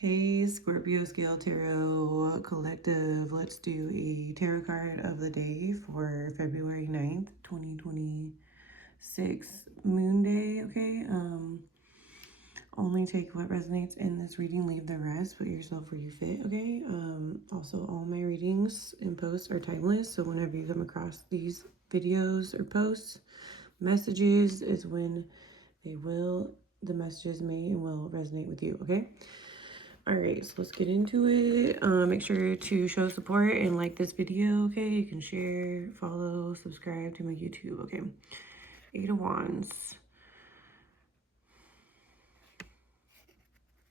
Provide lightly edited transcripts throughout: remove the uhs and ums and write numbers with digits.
Hey, Scorpio Scale Tarot Collective. Let's do a tarot card of the day for February 9th, 2026 Moon Day, okay? Only take what resonates in this reading, leave the rest, put yourself where you fit, okay? Also, all my readings and posts are timeless, so whenever you come across these videos or posts, messages is when the messages may and will resonate with you, okay? All right, so let's get into it. Make sure to show support and like this video, okay? You can share, follow, subscribe to my YouTube, okay? 8 of Wands.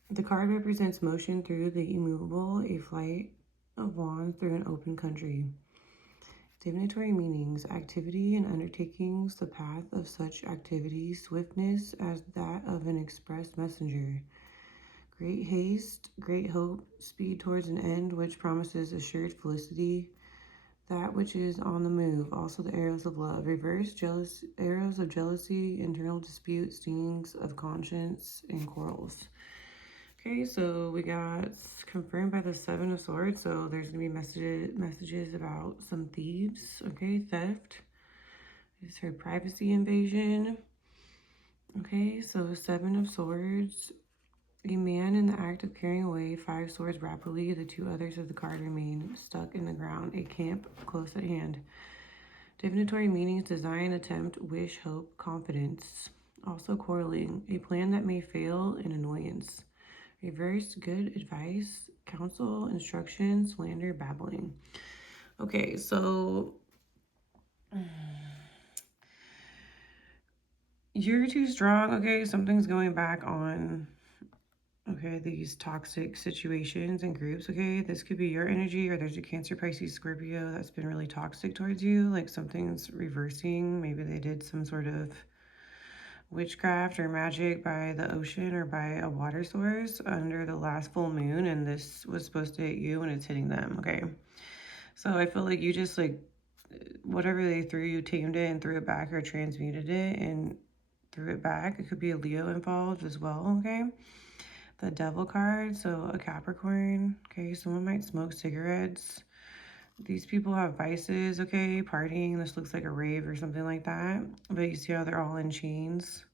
The card represents motion through the immovable, a flight of wands through an open country. Divinatory meanings: activity and undertakings, the path of such activity, swiftness as that of an express messenger. Great haste, great hope, speed towards an end which promises assured felicity, that which is on the move. Also the arrows of love, reverse arrows of jealousy, internal dispute, stings of conscience, and quarrels. Okay, so we got confirmed by the 7 of Swords, so there's gonna be messages about some thieves, okay, theft. It's her privacy invasion. Okay, so 7 of Swords. A man in the act of carrying away 5 swords rapidly. The 2 others of the card remain stuck in the ground. A camp close at hand. Divinatory meanings: design, attempt, wish, hope, confidence. Also quarreling. A plan that may fail, and annoyance. Reversed: good advice, counsel, instruction, slander, babbling. Okay, so you're too strong, okay? Something's going back on, okay, these toxic situations and groups, okay? This could be your energy, or there's a Cancer, Pisces, Scorpio that's been really toxic towards you. Like something's reversing. Maybe they did some sort of witchcraft or magic by the ocean or by a water source under the last full moon, and this was supposed to hit you and it's hitting them, okay? So I feel like you just like, whatever they threw, you tamed it and threw it back, or transmuted it and threw it back. It could be a Leo involved as well, okay? The Devil card, so a Capricorn, okay? Someone might smoke cigarettes. These people have vices, okay? Partying, this looks like a rave or something like that. But you see how they're all in chains?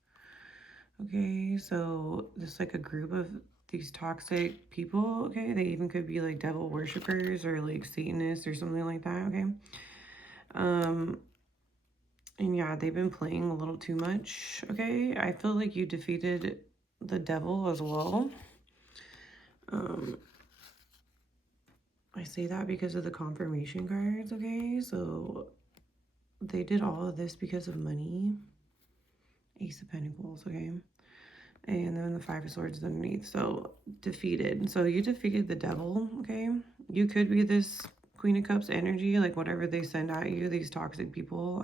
Okay, so this like a group of these toxic people, okay? They even could be like devil worshippers or like Satanists or something like that, okay? And yeah, they've been playing a little too much, okay? I feel like you defeated the devil as well. I say that because of the confirmation cards, okay? So they did all of this because of money. Ace of Pentacles, okay? And then the 5 of Swords underneath. So defeated. So you defeated the devil, okay? You could be this Queen of Cups energy, like whatever they send at you, these toxic people.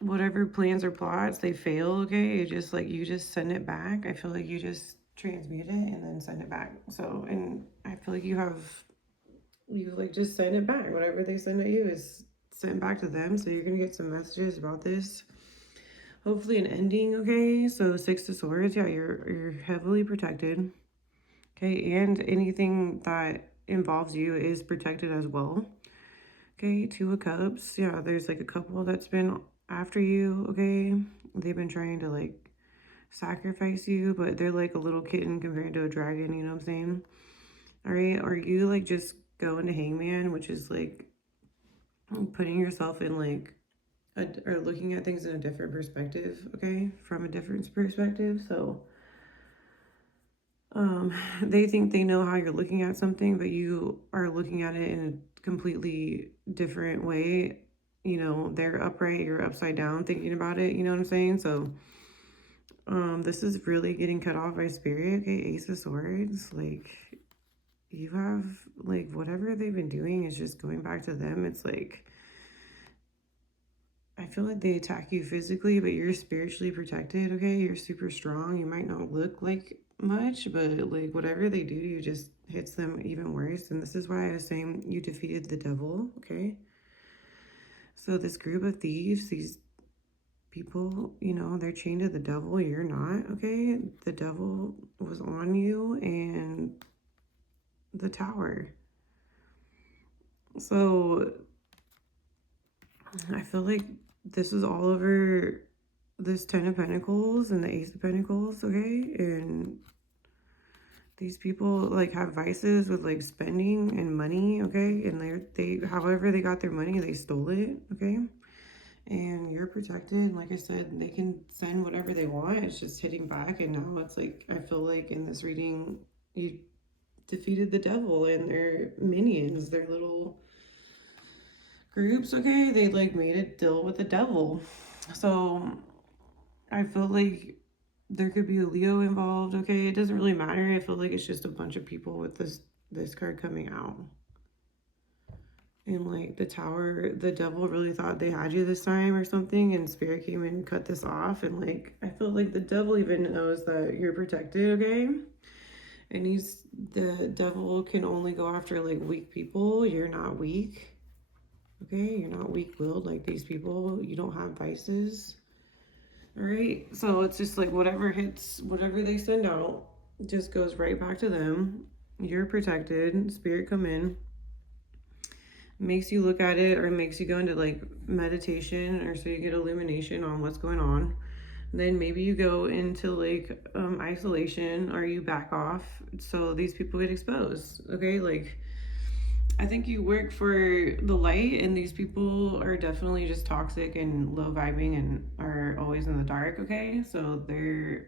Whatever plans or plots, they fail, okay? You just send it back. I feel like you just transmute it and then send it back. So, and I feel like you like just send it back. Whatever they send at you is sent back to them. So you're gonna get some messages about this. Hopefully an ending, okay? So 6 of Swords, yeah, you're heavily protected. Okay, and anything that involves you is protected as well. Okay, 2 of Cups. Yeah, there's like a couple that's been after you, okay? They've been trying to like sacrifice you, but they're like a little kitten compared to a dragon, you know what I'm saying? All right, or you like just go into Hangman, which is like putting yourself in like or looking at things in a different perspective, okay? From a different perspective. So they think they know how you're looking at something, but you are looking at it in a completely different way. You know, they're upright, you're upside down thinking about it, you know what I'm saying? So this is really getting cut off by spirit, okay? Ace of Swords, like you have like whatever they've been doing is just going back to them. It's like I feel like they attack you physically, but you're spiritually protected, okay? You're super strong. You might not look like much, but like whatever they do to you just hits them even worse. And this is why I was saying you defeated the devil, okay? So this group of thieves, these people, you know, they're chained to the devil. You're not, okay? The devil was on you and the Tower. So I feel like this is all over this 10 of Pentacles and the Ace of Pentacles, okay? And these people like have vices with like spending and money, okay? And they however they got their money, they stole it, okay? And you're protected. Like I said, they can send whatever they want. It's just hitting back. And now it's like, I feel like in this reading, you defeated the devil and their minions, their little groups, okay? They like made a deal with the devil. So I feel like there could be a Leo involved, okay? It doesn't really matter. I feel like it's just a bunch of people with this card coming out. And like the Tower, the devil really thought they had you this time or something, and Spirit came in and cut this off. And like I feel like the devil even knows that you're protected, okay? And the devil can only go after like weak people. You're not weak, okay? You're not weak-willed like these people. You don't have vices. All right, so it's just like whatever hits, whatever they send out just goes right back to them. You're protected. Spirit come in, makes you look at it, or makes you go into like meditation, or so you get illumination on what's going on. Then maybe you go into like isolation, or you back off so these people get exposed, okay? Like I think you work for the light, and these people are definitely just toxic and low vibing and are always in the dark, okay? So they're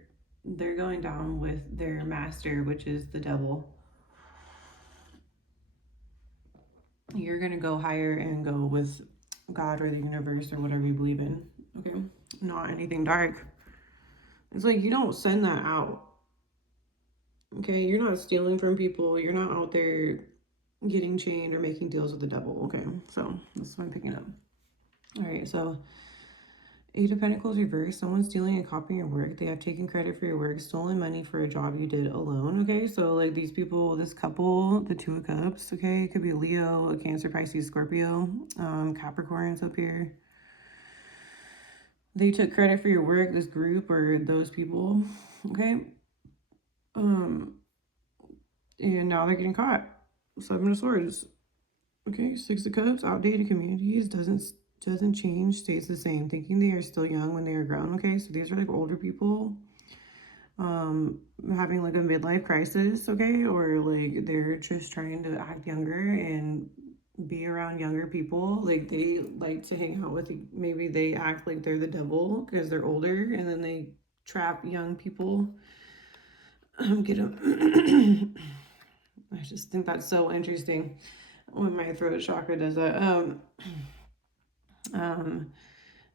going down with their master, which is the devil. You're gonna go higher and go with God or the universe or whatever you believe in, okay? Not anything dark. It's like you don't send that out, okay? You're not stealing from people. You're not out there getting chained or making deals with the devil, okay? So that's what I'm picking up. All right, so Eight of Pentacles reversed. Someone's stealing and copying your work. They have taken credit for your work, stolen money for a job you did alone, okay? So like these people, this couple, the Two of Cups, okay? It could be a Leo, a Cancer, Pisces, Scorpio, Capricorn's up here. They took credit for your work, this group or those people, okay? And now they're getting caught. Seven of Swords, okay? Six of Cups, outdated communities, doesn't change, stays the same, thinking they are still young when they are grown, okay? So these are like older people having like a midlife crisis, okay? Or like they're just trying to act younger and be around younger people. Like they like to hang out with, maybe they act like they're the devil because they're older, and then they trap young people, get them. I just think that's so interesting when my throat chakra does that.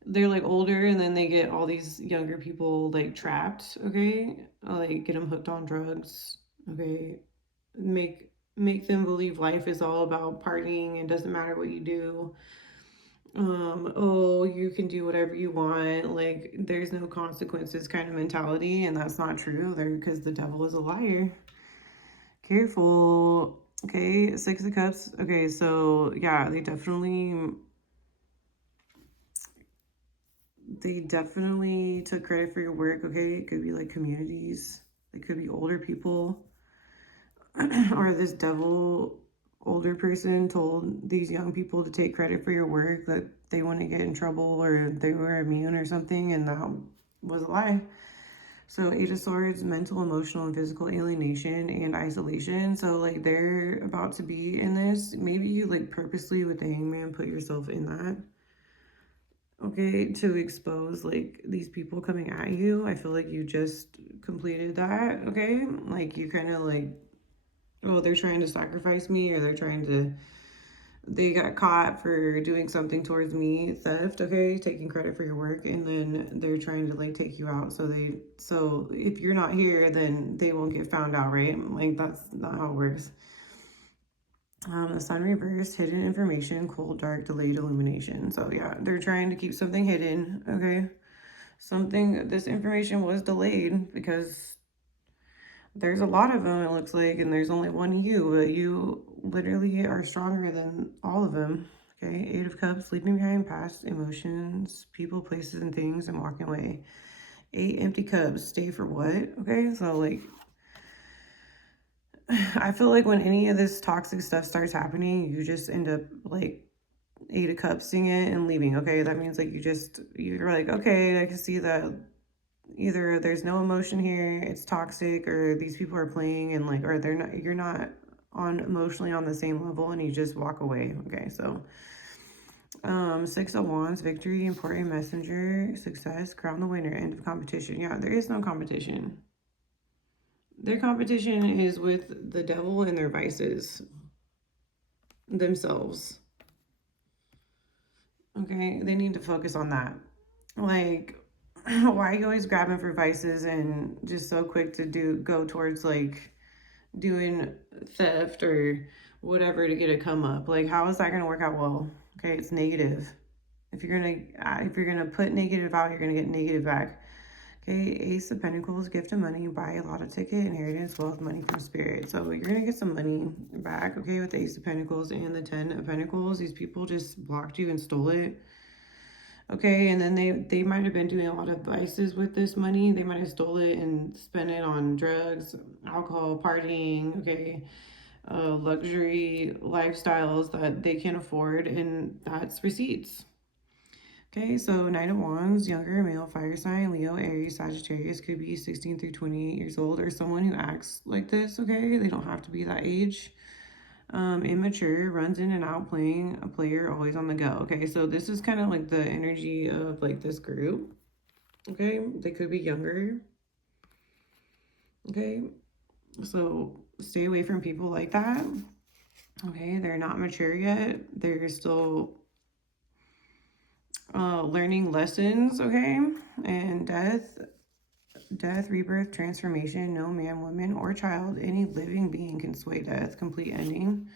They're like older, and then they get all these younger people like trapped, okay? Like get them hooked on drugs, okay? Make them believe life is all about partying and doesn't matter what you do. Oh, you can do whatever you want, like there's no consequences kind of mentality, and that's not true there, because the devil is a liar. Careful, okay? Six of Cups, okay? So yeah, they definitely took credit for your work, okay? It could be like communities, it could be older people, or this devil older person told these young people to take credit for your work, that they wouldn't get in trouble or they were immune or something, and that was a lie. So Eight of Swords, mental, emotional, and physical alienation and isolation. So like they're about to be in this. Maybe you like purposely with the Hangman put yourself in that, okay, to expose like these people coming at you. I feel like you just completed that, okay? Like you kind of like, oh, they're trying to sacrifice me, or they got caught for doing something towards me, theft, okay, taking credit for your work, and then they're trying to like take you out. So if you're not here, then they won't get found out, right? Like that's not how it works. The Sun reversed, hidden information, cold, dark, delayed illumination. So yeah, they're trying to keep something hidden, okay? This information was delayed because there's a lot of them, it looks like, and there's only one you, but you literally are stronger than all of them. Okay, Eight of Cups, leaving behind past emotions, people, places, and things, and walking away. Eight Empty Cups, stay for what? Okay, so like, I feel like when any of this toxic stuff starts happening, you just end up like Eight of Cups seeing it and leaving. Okay, that means like you're like, okay, I can see that either there's no emotion here, it's toxic, or these people are playing and like, or you're not on emotionally on the same level, and you just walk away. Okay, so Six of Wands, victory, important messenger, success, crown the winner, end of competition. Yeah, there is no competition. Their competition is with the devil and their vices themselves. Okay, they need to focus on that. Like, why are you always grabbing for vices and just so quick to go towards like doing theft or whatever to get a come up? Like, how is that going to work out well? Okay, it's negative. If you're gonna put negative out, you're gonna get negative back. Okay, Ace of Pentacles, gift of money, buy a lotto ticket, inheritance, wealth, money from spirit. So you're gonna get some money back. Okay, with the Ace of Pentacles and the 10 of Pentacles, these people just blocked you and stole it. Okay, and then they might have been doing a lot of vices with this money. They might have stole it and spent it on drugs, alcohol, partying. Okay, luxury lifestyles that they can't afford, and that's receipts. Okay, so Knight of Wands, younger, male, fire sign, Leo, Aries, Sagittarius, could be 16 through 28 years old, or someone who acts like this. Okay, they don't have to be that age. Immature, runs in and out, playing a player, always on the go. Okay, so this is kind of like the energy of like this group. Okay, they could be younger. Okay, so stay away from people like that. Okay, they're not mature yet. They're still learning lessons. Okay, and death, rebirth, transformation. No man, woman, or child, any living being can sway death. Complete ending.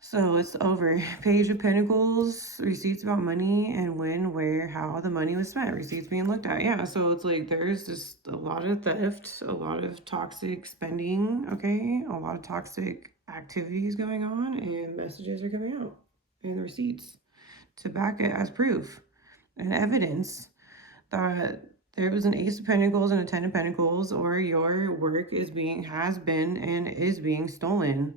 So it's over. Page of Pentacles, receipts about money and when, where, how the money was spent. Receipts being looked at. Yeah, so it's like there's just a lot of theft, a lot of toxic spending, okay? A lot of toxic activities going on, and messages are coming out and receipts to back it as proof and evidence that there was an Ace of Pentacles and a 10 of Pentacles, or your work has been and is being stolen.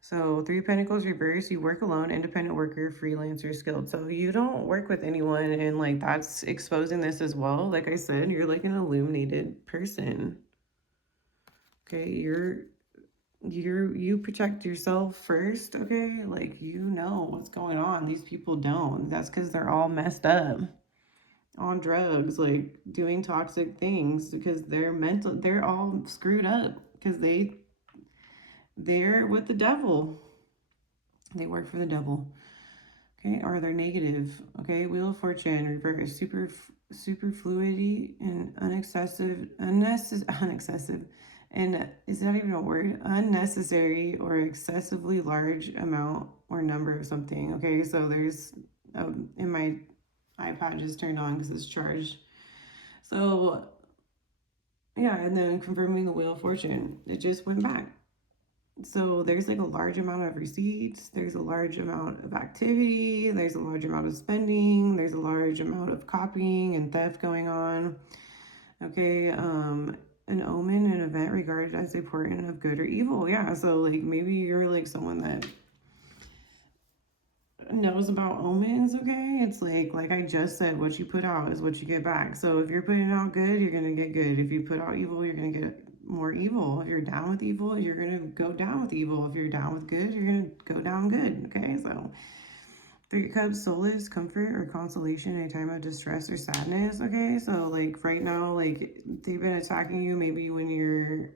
So 3 of Pentacles reverse, you work alone, independent worker, freelancer, skilled. So you don't work with anyone, and like that's exposing this as well. Like I said, you're like an illuminated person. Okay, you protect yourself first, okay? Like you know what's going on. These people don't. That's because they're all messed up on drugs, like doing toxic things, because they're all screwed up because they're with the devil. They work for the devil. Okay, or they're negative. Okay, Wheel of Fortune, reverse, superfluity and unexcessive, and is that even a word? Unnecessary or excessively large amount or number of something. Okay, so there's, in my iPad just turned on because it's charged. So, yeah, and then confirming the Wheel of Fortune, it just went back. So there's like a large amount of receipts, there's a large amount of activity, there's a large amount of spending, there's a large amount of copying and theft going on. Okay, an omen, an event regarded as a portent of good or evil. Yeah, so like maybe you're like someone that knows about omens. Okay, it's like I just said, what you put out is what you get back. So if you're putting out good, you're gonna get good. If you put out evil, you're gonna get more evil. If you're down with evil, you're gonna go down with evil. If you're down with good, you're gonna go down good. Okay, so 3 Cups, solace, comfort, or consolation in a time of distress or sadness. Okay, so like right now, like they've been attacking you maybe when you're,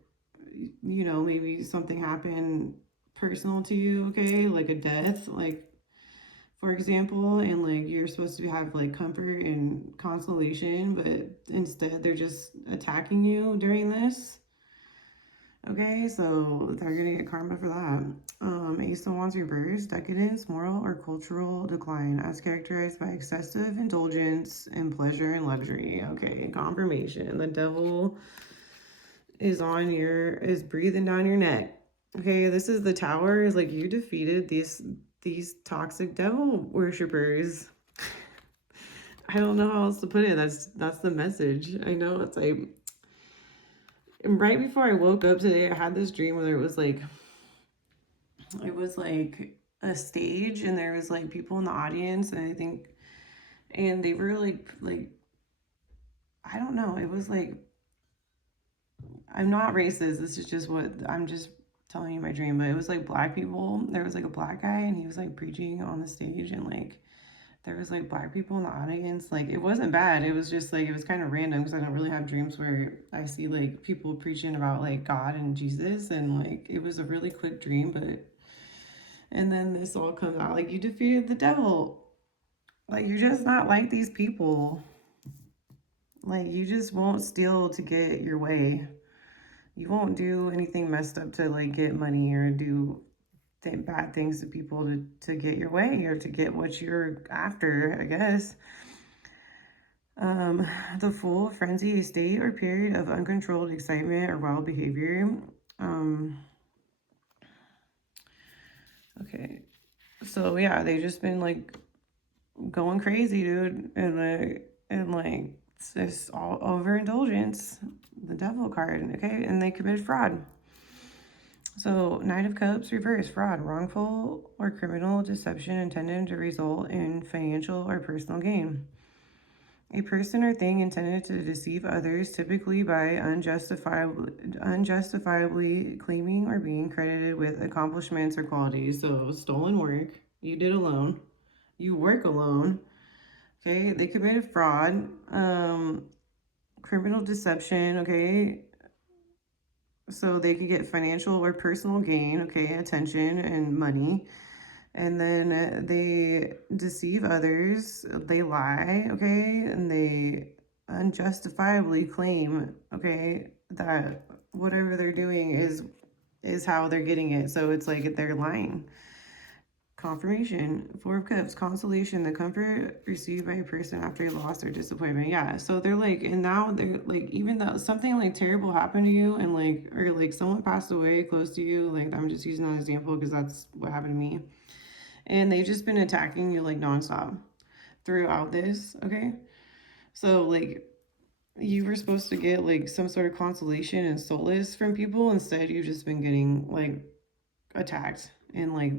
you know, maybe something happened personal to you. Okay, like a death, like for example, and like you're supposed to have like comfort and consolation, but instead they're just attacking you during this. Okay, so they're gonna get karma for that. Ace of Wands reverse, decadence, moral or cultural decline as characterized by excessive indulgence in pleasure and luxury. Okay, confirmation. The devil is breathing down your neck. Okay, this is the Tower. Is like you defeated these toxic devil worshippers. I don't know how else to put it. That's the message. I know it's like, and right before I woke up today, I had this dream where it was like a stage and there was like people in the audience, and I think, and they were like I don't know, it was like, I'm not racist, this is just what I'm just telling you my dream, but it was like black people. There was like a black guy and he was like preaching on the stage, and like there was like black people in the audience. Like it wasn't bad, it was just like, it was kind of random because I don't really have dreams where I see like people preaching about like God and Jesus, and like it was a really quick dream. But and then this all comes out like, you defeated the devil, like you're just not like these people, like you just won't steal to get your way, you won't do anything messed up to like get money or do bad things to people to get your way or to get what you're after, I guess. The full frenzy, a state or period of uncontrolled excitement or wild behavior. Okay, so yeah, they just been like going crazy, dude, and like it's just all overindulgence, the devil card, okay, and they committed fraud. So Knight of Cups, reverse, fraud, wrongful or criminal deception intended to result in financial or personal gain. A person or thing intended to deceive others, typically by unjustifiably claiming or being credited with accomplishments or qualities. So stolen work, you did alone, you work alone. Okay, they committed fraud, criminal deception, okay, so they could get financial or personal gain, okay, attention and money. And then they deceive others, they lie, okay, and they unjustifiably claim, okay, that whatever they're doing is how they're getting it. So it's like they're lying. Confirmation, Four of Cups, consolation, the comfort received by a person after a loss or disappointment. Yeah, so they're like, and now they're like, even though something like terrible happened to you, and like, or like someone passed away close to you, like I'm just using that example because that's what happened to me, and they've just been attacking you like nonstop throughout this, okay? So like, you were supposed to get like some sort of consolation and solace from people. Instead, you've just been getting like attacked, and like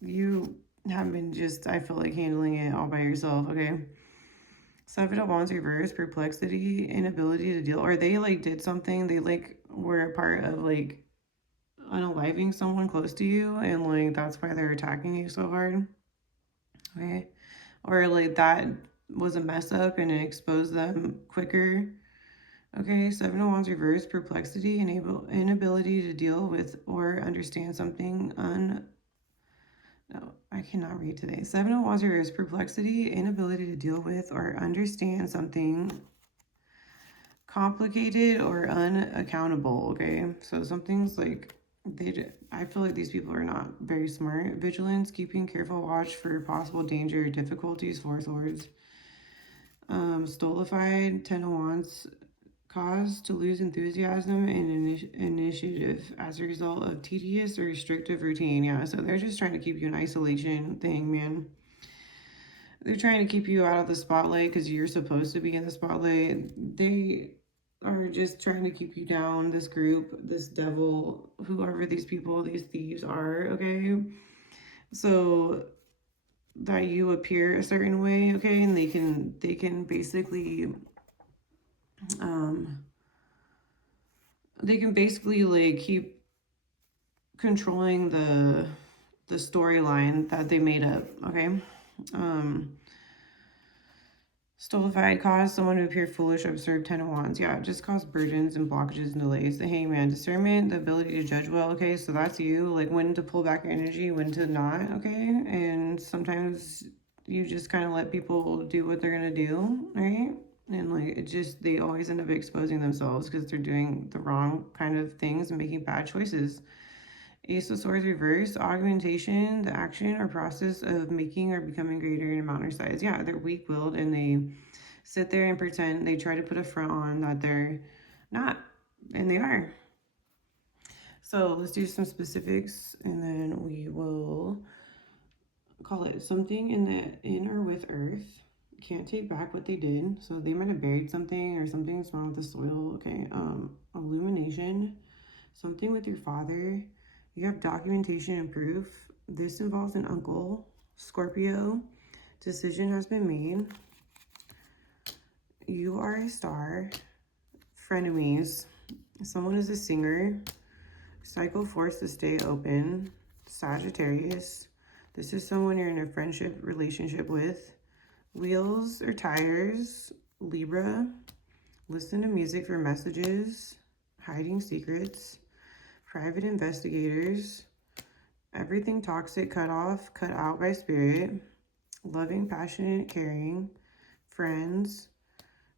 you have been just, I feel like, handling it all by yourself, okay? Seven of Wands reverse, perplexity, inability to deal, or they like did something, they like were a part of like unaliving someone close to you, and like that's why they're attacking you so hard, okay? Or like that was a mess up and it exposed them quicker, okay? Seven of Wands reverse, perplexity, inability to deal with or understand something no, I cannot read today. Seven of Wands reverse, perplexity, inability to deal with or understand something complicated or unaccountable, okay? So something's like, I feel like these people are not very smart. Vigilance, keeping careful watch for possible danger or difficulties, Four Swords. Stolified, Ten of Wands, cause to lose enthusiasm and initiative as a result of tedious or restrictive routine. Yeah, so they're just trying to keep you in isolation thing, man. They're trying to keep you out of the spotlight because you're supposed to be in the spotlight. They are just trying to keep you down, this group, this devil, whoever these people, these thieves are, okay? So that you appear a certain way, okay? And they can basically like keep controlling the storyline that they made up, okay? Stolified, cause someone to appear foolish or absurd, Ten of Wands. Yeah, just cause burdens and blockages and delays. The Hangman, discernment, the ability to judge well, okay? So that's you, like when to pull back your energy, when to not, okay? And sometimes you just kind of let people do what they're gonna do, right? And like, it just, they always end up exposing themselves because they're doing the wrong kind of things and making bad choices. Ace of Swords reverse, augmentation, the action or process of making or becoming greater in amount or size. Yeah, they're weak-willed and they sit there and pretend, they try to put a front on that they're not, and they are. So let's do some specifics and then we will call it something in or with earth. Can't take back what they did. So they might have buried something or something's wrong with the soil. Okay. Illumination. Something with your father. You have documentation and proof. This involves an uncle. Scorpio. Decision has been made. You are a star. Frenemies. Someone is a singer. Cycle forced to stay open. Sagittarius. This is someone you're in a friendship relationship with. Wheels or tires. Libra. Listen to music for messages. Hiding secrets. Private investigators. Everything toxic cut off, cut out by spirit. Loving, passionate, caring. Friends.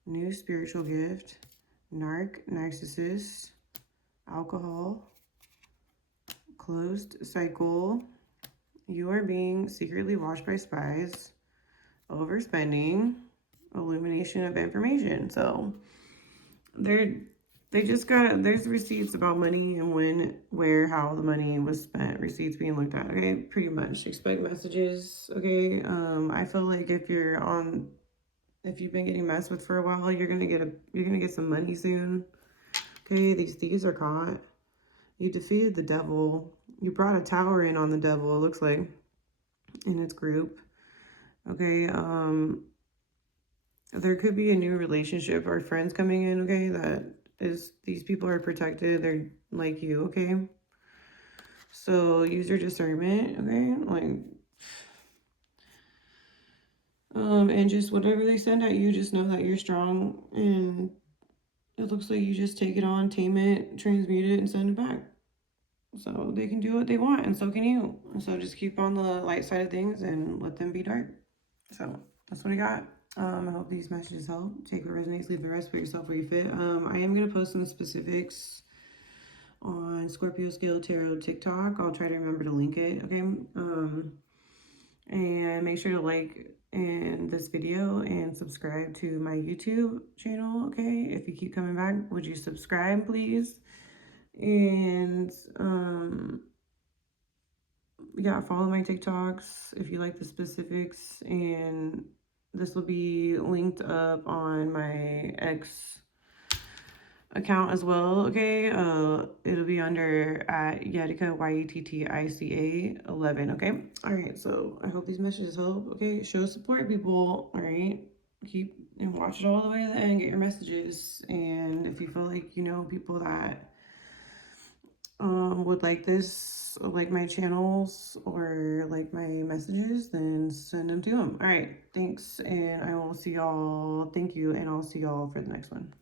New spiritual gift. Narcissist. Alcohol. Closed cycle. You are being secretly watched by spies. Overspending. Illumination of information. So they just got, there's receipts about money and when, where, how the money was spent. Receipts being looked at. Okay, pretty much expect messages. Okay, I feel like if you've been getting messed with for a while, you're gonna get some money soon. Okay, these thieves are caught. You defeated the devil. You brought a tower in on the devil, it looks like, in its group. Okay, there could be a new relationship or friends coming in, okay, that is, these people are protected, they're like you, okay? So use your discernment, okay? Like, and just whatever they send at you, just know that you're strong, and it looks like you just take it on, tame it, transmute it, and send it back. So they can do what they want, and so can you. So just keep on the light side of things and let them be dark. So that's what I got. I hope these messages help. Take what resonates, leave the rest, put yourself where you fit. I am going to post some specifics on Scorpioscaletarot TikTok. I'll try to remember to link it, okay? And make sure to like in this video and subscribe to my YouTube channel, okay? If you keep coming back, would you subscribe, please? And yeah, follow my TikToks if you like the specifics, and this will be linked up on my X account as well, okay? It'll be under at Yettica, YETTICA 11, okay? All right, so I hope these messages help, okay? Show support, people, all right? Keep and watch it all the way to the end, get your messages, and if you feel like you know people that would like this, like my channels or like my messages, then send them to them. All right, thanks, and I will see y'all. Thank you, and I'll see y'all for the next one.